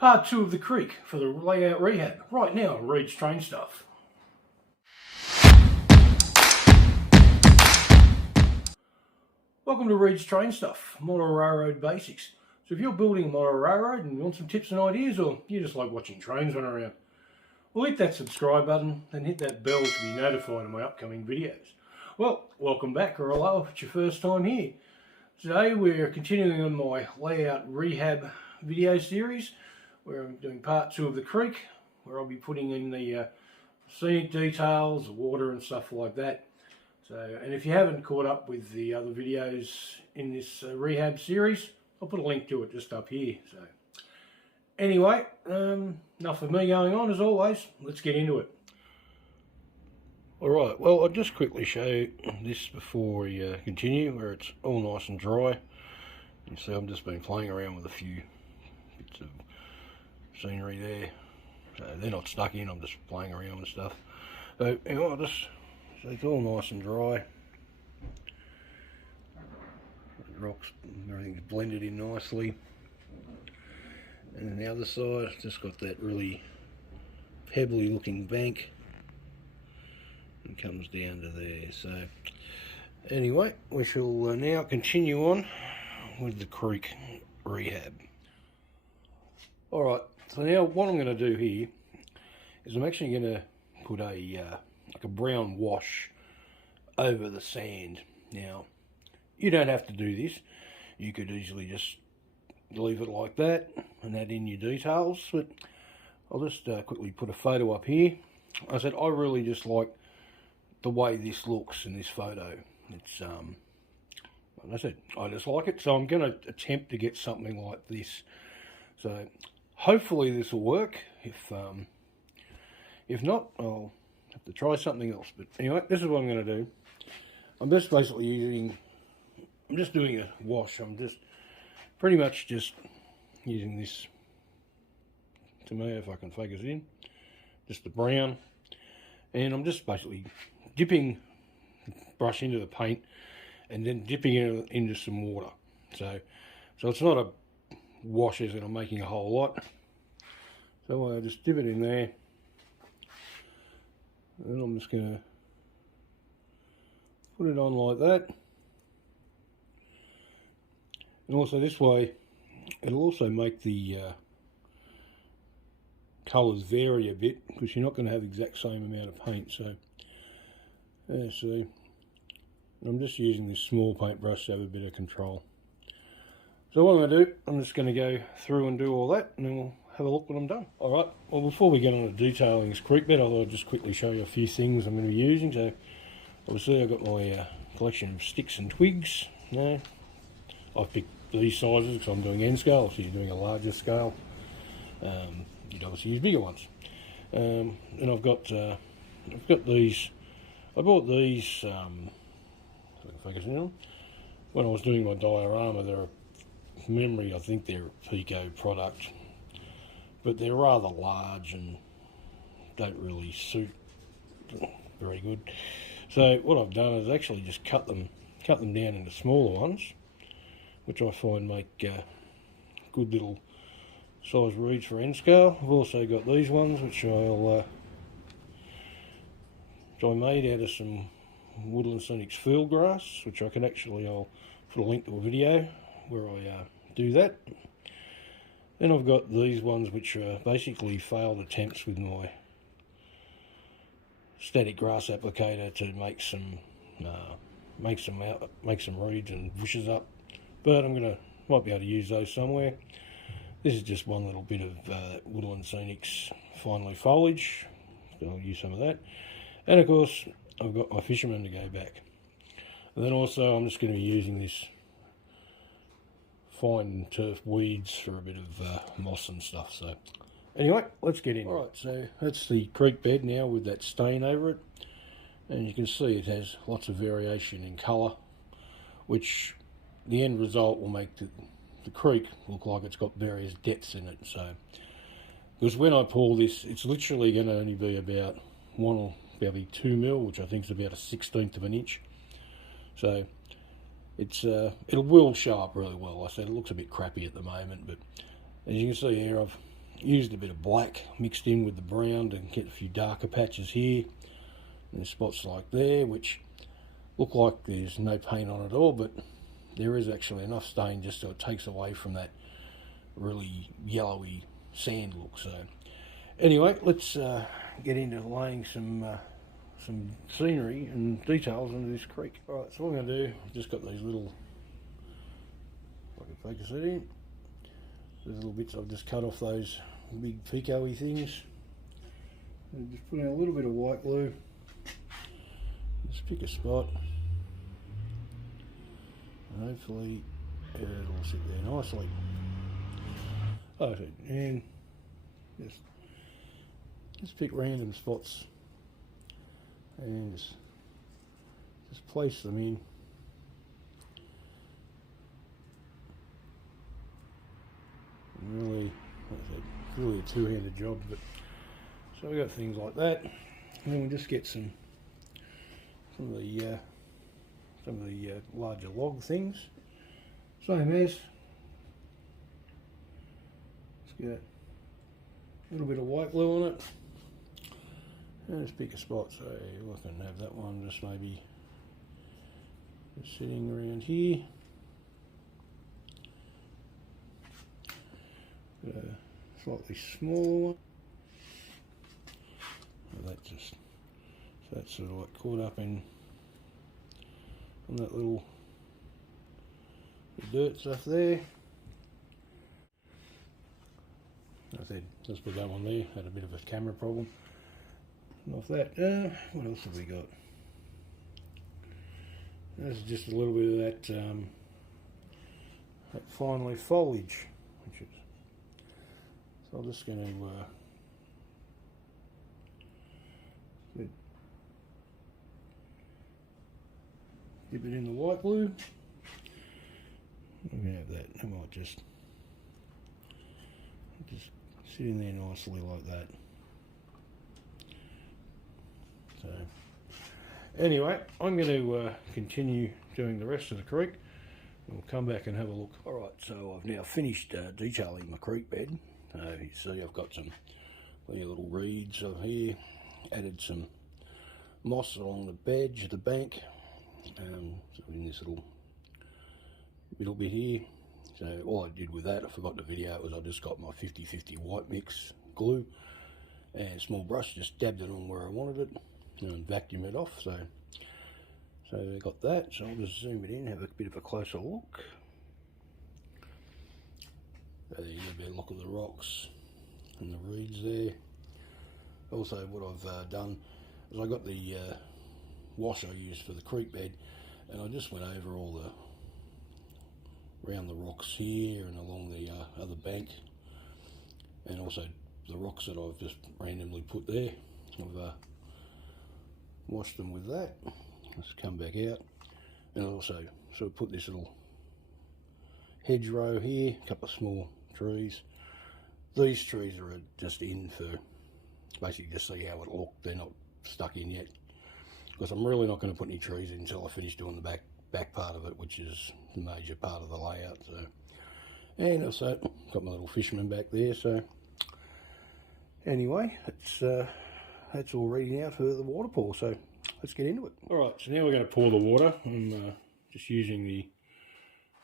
Part 2 of the creek for the layout rehab, right now on Reid's Train Stuff. Welcome to Reid's Train Stuff, model railroad basics. So if you're building a model railroad and you want some tips and ideas, or you just like watching trains run around, well, hit that subscribe button and hit that bell to be notified of my upcoming videos. Well, welcome back, or hello if it's your first time here. Today we're continuing on my layout rehab video series, where I'm doing part 2 of the creek, where I'll be putting in the scenic details, the water and stuff like that. So, and if you haven't caught up with the other videos in this rehab series, I'll put a link to it just up here. So, anyway, enough of me going on as always. Let's get into it. Alright, well, I'll just quickly show this before we continue, where it's all nice and dry. You see I've just been playing around with a few bits of scenery there. So they're not stuck in, I'm just playing around with stuff. So anyway, so it's all nice and dry. The rocks, everything's blended in nicely. And then the other side, it's just got that really pebbly looking bank. And comes down to there. So anyway, we shall now continue on with the creek rehab. Alright, so now what I'm going to do here is I'm actually going to put a like a brown wash over the sand. Now, you don't have to do this. You could easily just leave it like that and add in your details, but I'll just quickly put a photo up here. I said I really just like the way this looks in this photo. It's like I said, I just like it, so I'm going to attempt to get something like this. So hopefully this will work. If not, I'll have to try something else. But anyway, this is what I'm going to do. I'm just basically I'm just doing a wash. I'm just pretty much just using this, to me, if I can focus it in, just the brown, and I'm just basically dipping the brush into the paint and then dipping it into some water. So it's not a wash as in I'm making a whole lot. So I just dip it in there, and I'm just going to put it on like that. And also this way, it'll also make the colours vary a bit, because you're not going to have the exact same amount of paint. So, see, I'm just using this small paintbrush to have a bit of control. So what I'm going to do, I'm just going to go through and do all that, and then we'll have a look when I'm done. Alright, well, before we get on to detailing this creek bed, I thought I'd just quickly show you a few things I'm going to be using. So obviously I've got my collection of sticks and twigs. I've picked these sizes because I'm doing end scale. If you're doing a larger scale, you'd obviously use bigger ones. And I've got these. I bought these focus in on when I was doing my diorama. They're memory, I think they're a Pico product, but they're rather large and don't really suit very good. So what I've done is actually just cut them down into smaller ones, which I find make good little size reeds for end scale. I've also got these ones which I made out of some Woodland Scenics field grass, which I'll put a link to a video where I do that. Then I've got these ones which are basically failed attempts with my static grass applicator to make some reeds and bushes up, but might be able to use those somewhere. This is just one little bit of Woodland Scenics fine leaf foliage, so I'll use some of that. And of course I've got my fisherman to go back. And then also I'm just going to be using this fine turf weeds for a bit of moss and stuff. So anyway, let's get in. Alright, so that's the creek bed now with that stain over it. And you can see it has lots of variation in colour, which the end result will make the creek look like it's got various depths in it. So, because when I pour this, it's literally going to only be about 2 mil, which I think is about a 1/16 of an inch. So it will show up really well. I said it looks a bit crappy at the moment, but as you can see here, used a bit of black mixed in with the brown to get a few darker patches here. And there's spots like there which look like there's no paint on at all, but there is actually enough stain just so it takes away from that really yellowy sand look. So anyway, let's get into laying some scenery and details into this creek. Alright, so what I'm going to do, I've just got these little, if I can focus it in, these little bits I've just cut off those big pico-y things. And just put in a little bit of white glue. Just pick a spot. And hopefully it'll sit there nicely. Okay, and just pick random spots and just place them in. Really, really a two-handed job, but so we got things like that, and then we just get some of the larger log things, same as. Let's get a little bit of white glue on it, and just pick a spot. So I can have that one just maybe just sitting around here. Slightly smaller one. So that's sort of like caught up in on that little dirt stuff there. I said, let's put that one there. Had a bit of a camera problem. And off that, what else have we got? This is just a little bit of that fine leaf foliage, which is. So I'm just going to dip it in the white glue. I'm going to have that. I might just sit in there nicely like that. So anyway, I'm going to continue doing the rest of the creek. We'll come back and have a look. Alright, so I've now finished detailing my creek bed. You see I've got some little reeds over here, added some moss along the edge of the bank, so in this little middle bit here. So all I did with that, I forgot the video, was I just got my 50/50 white mix glue and a small brush, just dabbed it on where I wanted it and vacuum it off. So I got that, so I'll just zoom it in, have a bit of a closer look. There you get a better look at the rocks and the reeds there. Also what I've done is I got the wash I used for the creek bed, and I just went over all around the rocks here and along the other bank, and also the rocks that I've just randomly put there. I've washed them with that. Let's come back out, and I also sort of put this little hedgerow here, a couple of small trees. These trees are just in for basically just see how it looked. They're not stuck in yet, because I'm really not going to put any trees in until I finish doing the back part of it, which is the major part of the layout. So, and also got my little fisherman back there. So anyway, that's all ready now for the water pour. So let's get into it. All right, so now we're going to pour the water. I'm just using the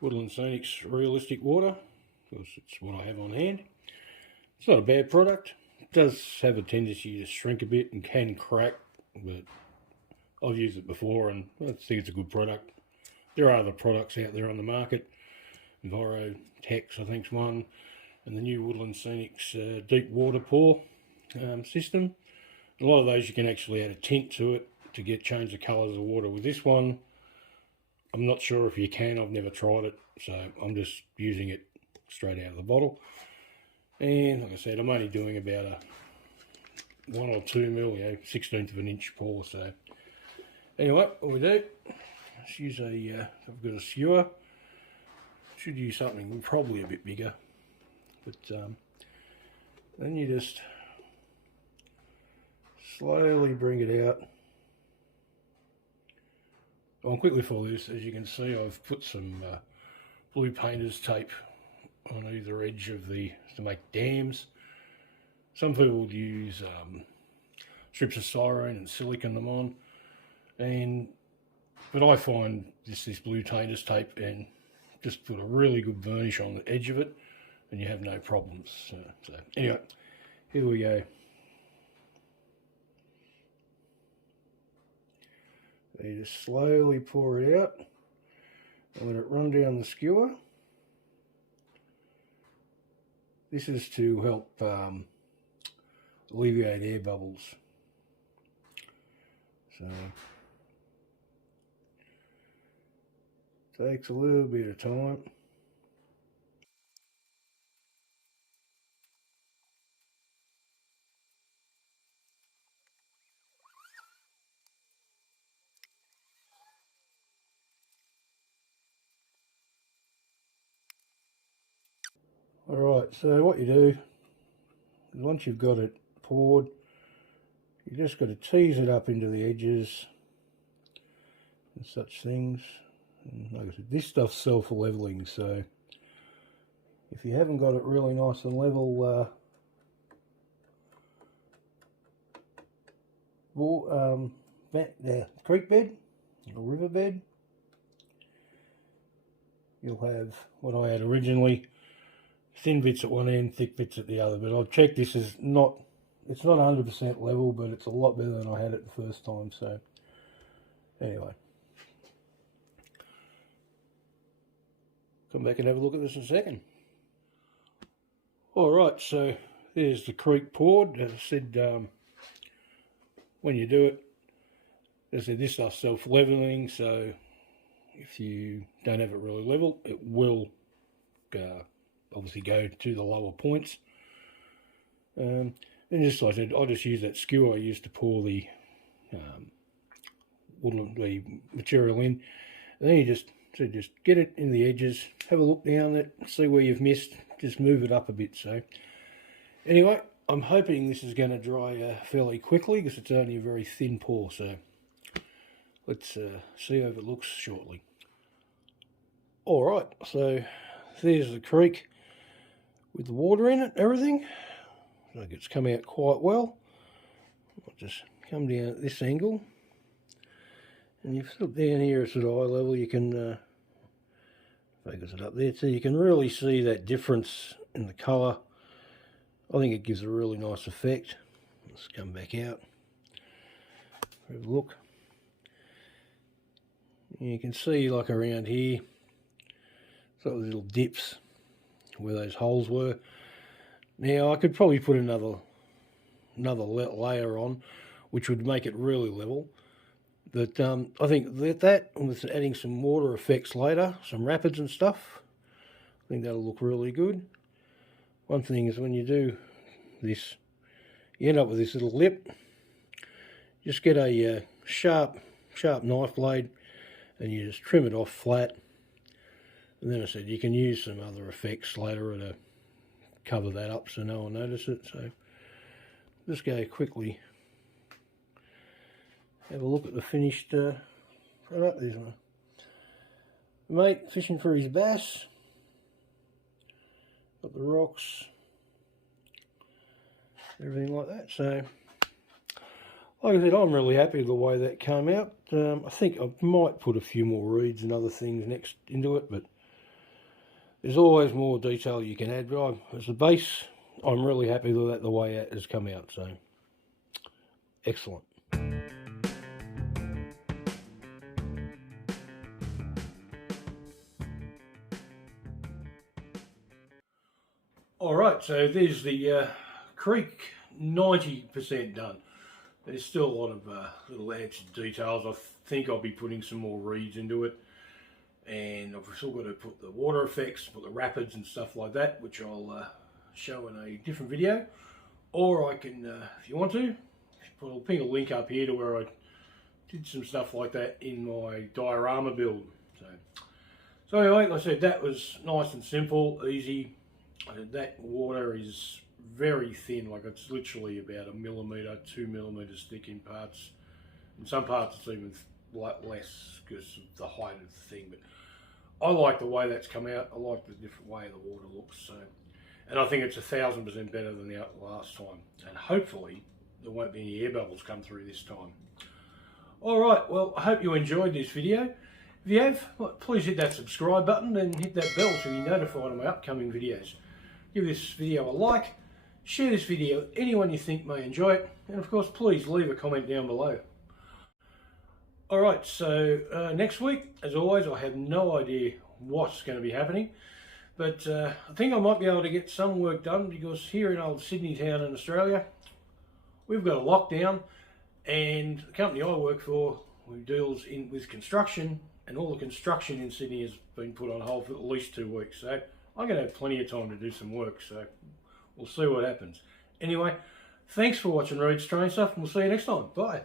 Woodland Scenic's realistic water, because it's what I have on hand. It's not a bad product. It does have a tendency to shrink a bit and can crack, but I've used it before and I think it's a good product. There are other products out there on the market. Envirotex, I think, is one, and the new Woodland Scenic's deep water pour system. A lot of those you can actually add a tint to it to change the colours of the water. With this one, I'm not sure if you can. I've never tried it, so I'm just using it straight out of the bottle. And like I said, I'm only doing about a 1 or 2 mil, 1/16 of an inch pour. So anyway, what we do, let's use I've got a skewer. Should use something probably a bit bigger, but then you just slowly bring it out. I'll quickly follow this. As you can see, I've put some blue painter's tape on either edge of to make dams. some people would use strips of styrene and silicone them on, but I find this blue tainters tape and just put a really good varnish on the edge of it, and you have no problems. So anyway, here we go. You just slowly pour it out and let it run down the skewer. This is to help alleviate air bubbles. So takes a little bit of time. Alright, so what you do is once you've got it poured, you just got to tease it up into the edges and such things. And like I said, this stuff's self-leveling, so if you haven't got it really nice and level creek bed or river bed, you'll have what I had originally, thin bits at one end, thick bits at the other. But I've checked, this is not, it's not 100% level, but it's a lot better than I had it the first time. So anyway, come back and have a look at this in a second. Alright, so there's the creek poured. As I said, when you do it, as I said, this stuff's self-leveling, so if you don't have it really level, it will obviously go to the lower points. And just like I said, I just use that skewer I used to pour the material in, and then you just get it in the edges, have a look down it, see where you've missed, just move it up a bit. So anyway, I'm hoping this is going to dry fairly quickly because it's only a very thin pour. So let's see how it looks shortly. Alright, so there's the creek with the water in it, everything. Like it's come out quite well. I'll just come down at this angle, and you've look down here at sort of eye level, you can focus it up there, so you can really see that difference in the colour. I think it gives a really nice effect. Let's come back out, have a look. You can see like around here, sort of little dips where those holes were. Now I could probably put another layer on, which would make it really level. But I think that with adding some water effects later, some rapids and stuff, I think that'll look really good. One thing is when you do this, you end up with this little lip. Just get a sharp knife blade and you just trim it off flat. And then I said you can use some other effects later to cover that up so no one notices it. So just go quickly have a look at the finished product. There's my mate fishing for his bass. Got the rocks, everything like that. So like I said, I'm really happy with the way that came out. I think I might put a few more reeds and other things next into it, but there's always more detail you can add. But as a base, I'm really happy with that, the way it has come out. So excellent. Alright, so there's the creek 90% done. There's still a lot of little added details. I think I'll be putting some more reeds into it. And I've still got to put the water effects, put the rapids and stuff like that, which I'll show in a different video. Or I can, if you want to, I'll ping a link up here to where I did some stuff like that in my diorama build. So anyway, like I said, that was nice and simple, easy. That water is very thin, like it's literally about 1 millimetre, 2 millimetres thick in parts. In some parts it's even less because of the height of the thing, but I like the way that's come out. I like the different way the water looks. So, and I think it's 1,000% better than the last time, and hopefully there won't be any air bubbles come through this time. Alright, well, I hope you enjoyed this video. If you have, please hit that subscribe button and hit that bell to be notified of my upcoming videos. Give this video a like, share this video with anyone you think may enjoy it, and of course please leave a comment down below. Alright, so next week, as always, I have no idea what's going to be happening, but I think I might be able to get some work done, because here in old Sydney town in Australia, we've got a lockdown, and the company I work for, who deals with construction, and all the construction in Sydney has been put on hold for at least 2 weeks. So I'm going to have plenty of time to do some work, so we'll see what happens. Anyway, thanks for watching Reid's Train Stuff, and we'll see you next time. Bye.